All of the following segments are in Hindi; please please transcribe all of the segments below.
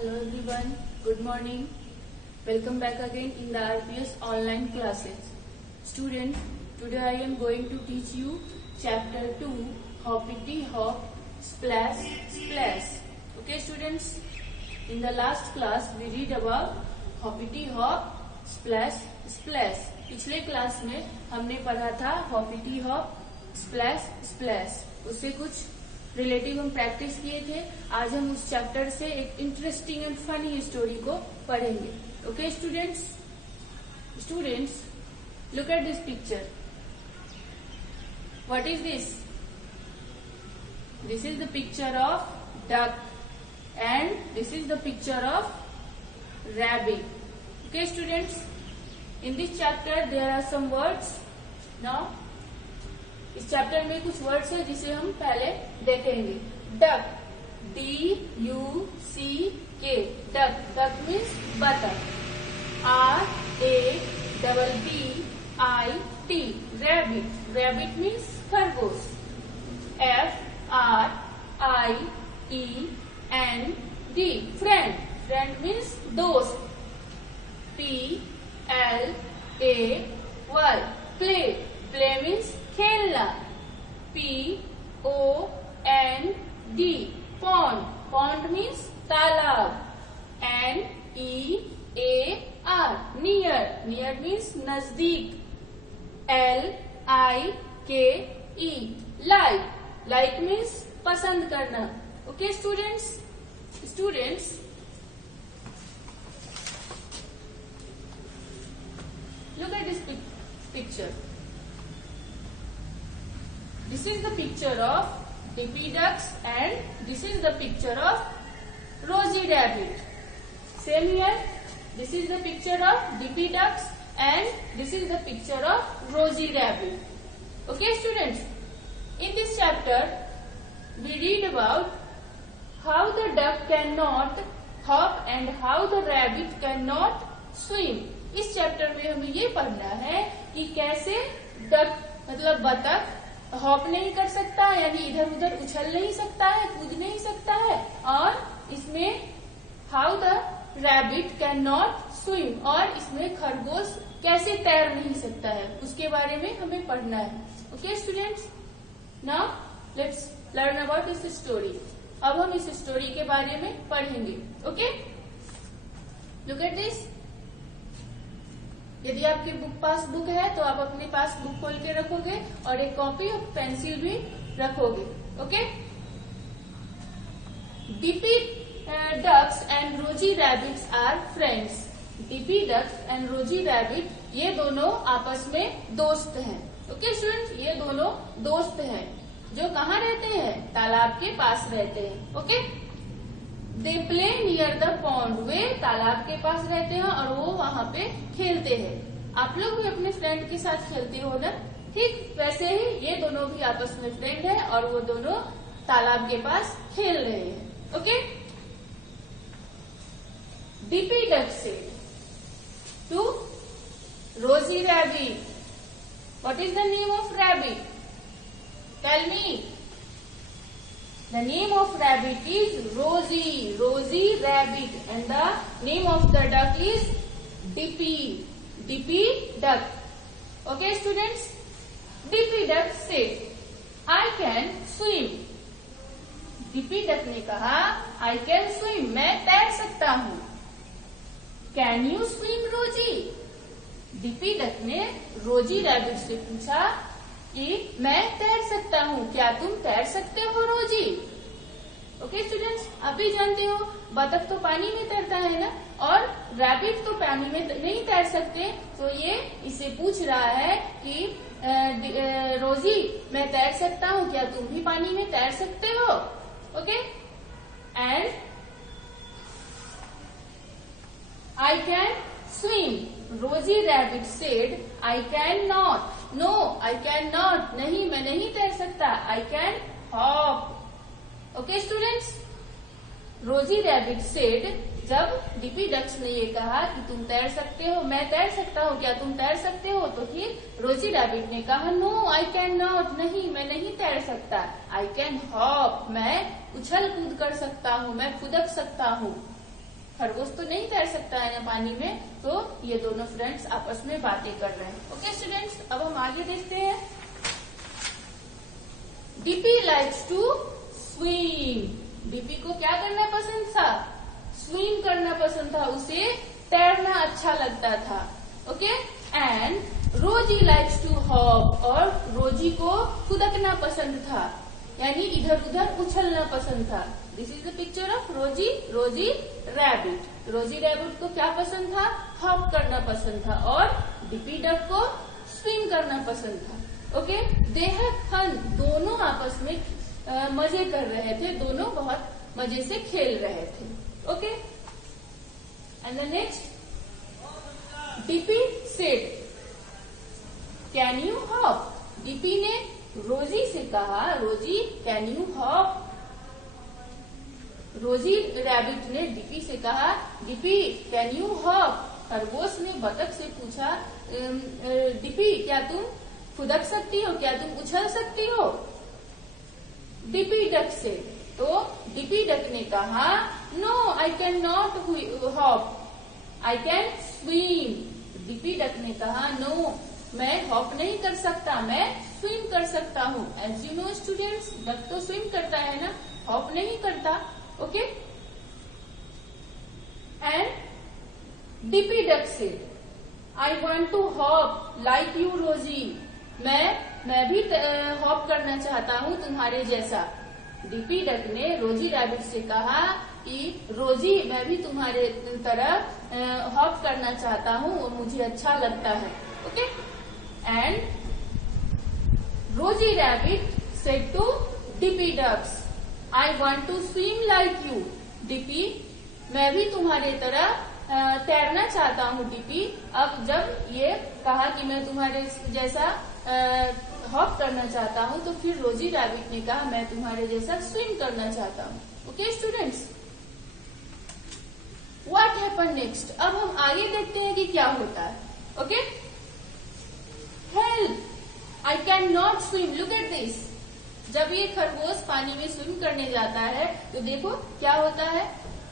Hello everyone, good morning. Welcome back again in the RPS online classes. Students, today I am going to teach you chapter 2, Hoppity Hop, Splash, Splash. Okay students, in the last class we read about Hoppity Hop, Splash, Splash. पिछले क्लास में हमने पढ़ा था Hoppity Hop, Splash, Splash. उससे कुछ रिलेटिव हम प्रैक्टिस किए थे. आज हम उस चैप्टर से एक इंटरेस्टिंग एंड फनी स्टोरी को पढ़ेंगे. Okay students, look at this picture. What is this? This is the picture of duck and this is the picture of rabbit. Okay students, in this chapter there are some words. Now इस चैप्टर में कुछ वर्ड्स है जिसे हम पहले देखेंगे. Duck, DUCK, duck. Duck means बतख. RABBIT, rabbit. रैबिट मीन्स खरगोश. FRIEND, friend. फ्रेंड मीन्स दोस्त. PLAY, play. प्ले मीन्स खेलना. POND, pond. पॉन्ड मीन्स तालाब. NEAR, near. नियर मीन्स नजदीक. LIKE, like. लाइक मीन्स पसंद करना. Okay students, look at this picture. This is the picture of Dippy ducks and this is the picture of Rosie rabbit. Same here. This is the picture of Dippy ducks and this is the picture of Rosie rabbit. Okay students, in this chapter we read about how the duck cannot hop and how the rabbit cannot swim. इस चैप्टर में हमें ये पढ़ना है कि कैसे डक मतलब बतख हॉप नहीं कर सकता, यानी इधर उधर उछल नहीं सकता है, कूद नहीं सकता है, और इसमें how the rabbit can not swim, और इसमें खरगोश कैसे तैर नहीं सकता है, उसके बारे में हमें पढ़ना है. Okay students, now let's learn about this story. अब हम इस स्टोरी के बारे में पढ़ेंगे. Okay, look at this. यदि आपके पास बुक है तो आप अपने पास बुक खोल के रखोगे और एक कॉपी और पेंसिल भी रखोगे. Okay, Dippy ducks and Rosy rabbits are friends. Dippy ducks and Rosy rabbit ये दोनों आपस में दोस्त हैं. ओके स्टूडेंट्स, ये दोनों दोस्त हैं जो कहाँ रहते हैं? तालाब के पास रहते हैं. Okay, they play near the pond. वे तालाब के पास रहते हैं और वो वहाँ पे खेलते हैं. आप लोग भी अपने फ्रेंड के साथ खेलते हो ना, ठीक वैसे ही ये दोनों भी आपस में फ्रेंड है और वो दोनों तालाब के पास खेल रहे हैं. Okay, Dippy Duck said to Rosie Rabbit. What is the name of rabbit? Tell me. The name of rabbit is Rosie. Rosie rabbit. And the name of the duck is Dippy. Dippy duck. Okay students? Dippy duck said, I can swim. Dippy duck ने कहा, I can swim. मैं तैर सकता हूँ. Can you swim, Rosie? Dippy duck ने Rosie rabbit से पूछा कि मैं तैर सकता हूँ, क्या तुम तैर सकते हो रोजी? ओके स्टूडेंट्स, आप भी जानते हो बतख तो पानी में तैरता है ना, और रैबिट तो पानी में नहीं तैर सकते. तो ये इसे पूछ रहा है कि रोजी मैं तैर सकता हूँ, क्या तुम भी पानी में तैर सकते हो? Okay, and I can swim. Rosie rabbit said, I can not. No, I can not. नहीं, मैं नहीं तैर सकता. I can hop. Okay students, Rosie rabbit said, जब डिपी डक्स ने ये कहा कि तुम तैर सकते हो, मैं तैर सकता हूँ, क्या तुम तैर सकते हो? तो फिर रोजी रैबिट ने कहा, नो आई कैन नॉट. नहीं, मैं नहीं तैर सकता. I can hop. मैं उछल कूद कर सकता हूँ, मैं कूदक सकता हूँ. खरगोश तो नहीं तैर सकता है ना पानी में, तो ये दोनों फ्रेंड्स आपस में बातें कर रहे हैं। ओके स्टूडेंट्स, अब हम आगे देखते हैं। Dippy likes to swim. Dippy को क्या करना पसंद था? स्विम करना पसंद था, उसे तैरना अच्छा लगता था। ओके, एंड रोजी लाइक्स टू हॉप। और रोजी को खुदकना पसंद था, यानी इधर उधर उछलना पसंद था। This is the picture of रोजी रैबिट। रोजी रैबिट को क्या पसंद था? हॉप करना पसंद था, और डीपी डक को स्विम करना पसंद था। Okay, they have fun. दोनों आपस में मजे कर रहे थे, दोनों बहुत मजे से खेल रहे थे। Okay, and the next, DP said can you hop. DP ने रोजी से कहा, रोजी कैन यू हॉप। रोजी रैबिट ने डीपी से कहा, डीपी कैन यू हॉप। खरगोश ने बतख से पूछा, डीपी क्या तुम खुदक सकती हो, क्या तुम उछल सकती हो? डीपी डक से, तो डीपी डक ने कहा, no I can not hop, I can swim. Dippy duck ने कहा, नो मैं हॉप नहीं कर सकता, मैं स्विम कर सकता हूँ। As you know students, duck तो स्विम करता है ना, हॉप नहीं करता। ओके, एंड डीपी डक से, I want to hop like you Rosy. मैं भी हॉप करना चाहता हूँ तुम्हारे जैसा। डीपी डक ने रोजी रैबिट से कहा कि रोजी मैं भी तुम्हारे तरह हॉप करना चाहता हूँ और मुझे अच्छा लगता है। Okay, and Rosy rabbit said to Dippy ducks, I want to swim like you. Dippy मैं भी तुम्हारे तरह तैरना चाहता हूँ। डीपी अब जब ये कहा कि मैं तुम्हारे जैसा हॉप करना चाहता हूँ, तो फिर रोजी रैबिट ने कहा मैं तुम्हारे जैसा स्विम करना चाहता हूँ। Okay students, what happen next. अब हम आगे देखते हैं कि क्या होता है। Okay, help I can not swim, look at this. जब ये खरगोश पानी में स्विम करने जाता है तो देखो क्या होता है,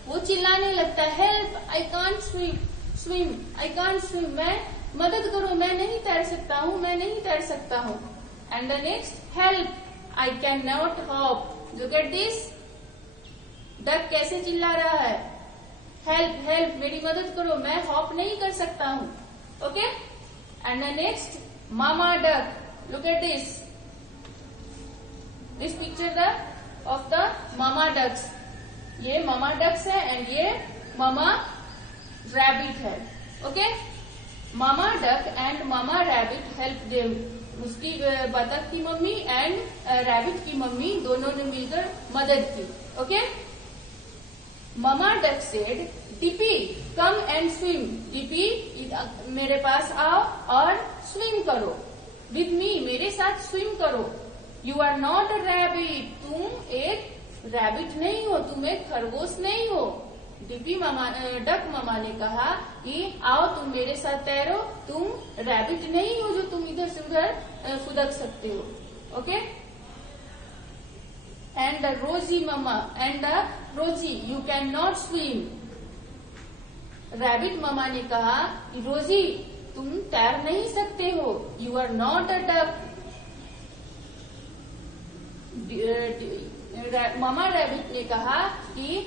वो चिल्लाने लगता है, help I can't swim, I can't swim. मैं मदद करो, मैं नहीं तैर सकता हूँ, मैं नहीं तैर सकता हूँ। And the next, help I can not hop, look at this. Duck कैसे चिल्ला रहा है, हेल्प हेल्प मेरी मदद करो, मैं हॉप नहीं कर सकता हूँ। Okay, and the next, mama duck, look at this picture of the mama ducks. ये मामा डक्स है एंड ये मामा रैबिट है। Okay, mama duck and mama rabbit help them. उसकी बतख की मम्मी एंड रैबिट की मम्मी दोनों ने मिलकर मदद की। Okay, mama duck said, Dippy come and swim. Dippy मेरे पास आओ और स्विम करो, विथ मी मेरे साथ स्विम करो। You are not a rabbit, तुम एक रैबिट नहीं हो, तुम एक खरगोश नहीं हो। डीपी डक मामा ने कहा कि आओ तुम मेरे साथ तैरो, तुम रैबिट नहीं हो जो तुम इधर से उधर फुदक सकते हो। Okay, and the Rosie mama and the Rosie you can not swim. Rabbit mama ने कहा कि रोजी तुम तैर नहीं सकते हो, you are not a duck. Mama rabbit ने कहा कि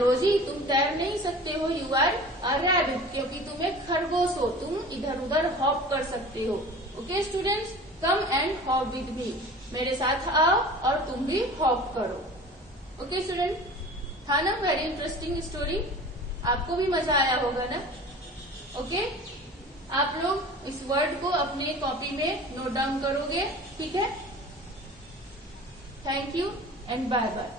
रोजी तुम तैर नहीं सकते हो, यू आर अ रैबिट, क्योंकि तुम एक खरगोश हो, तुम इधर उधर हॉप कर सकते हो। Okay students, come and hop with me, मेरे साथ आओ और तुम भी हॉप करो। ओके स्टूडेंट, था ना वेरी इंटरेस्टिंग स्टोरी, आपको भी मजा आया होगा ना। ओके, आप लोग इस वर्ड को अपने कॉपी में नोट डाउन करोगे, ठीक है। Thank you and bye bye.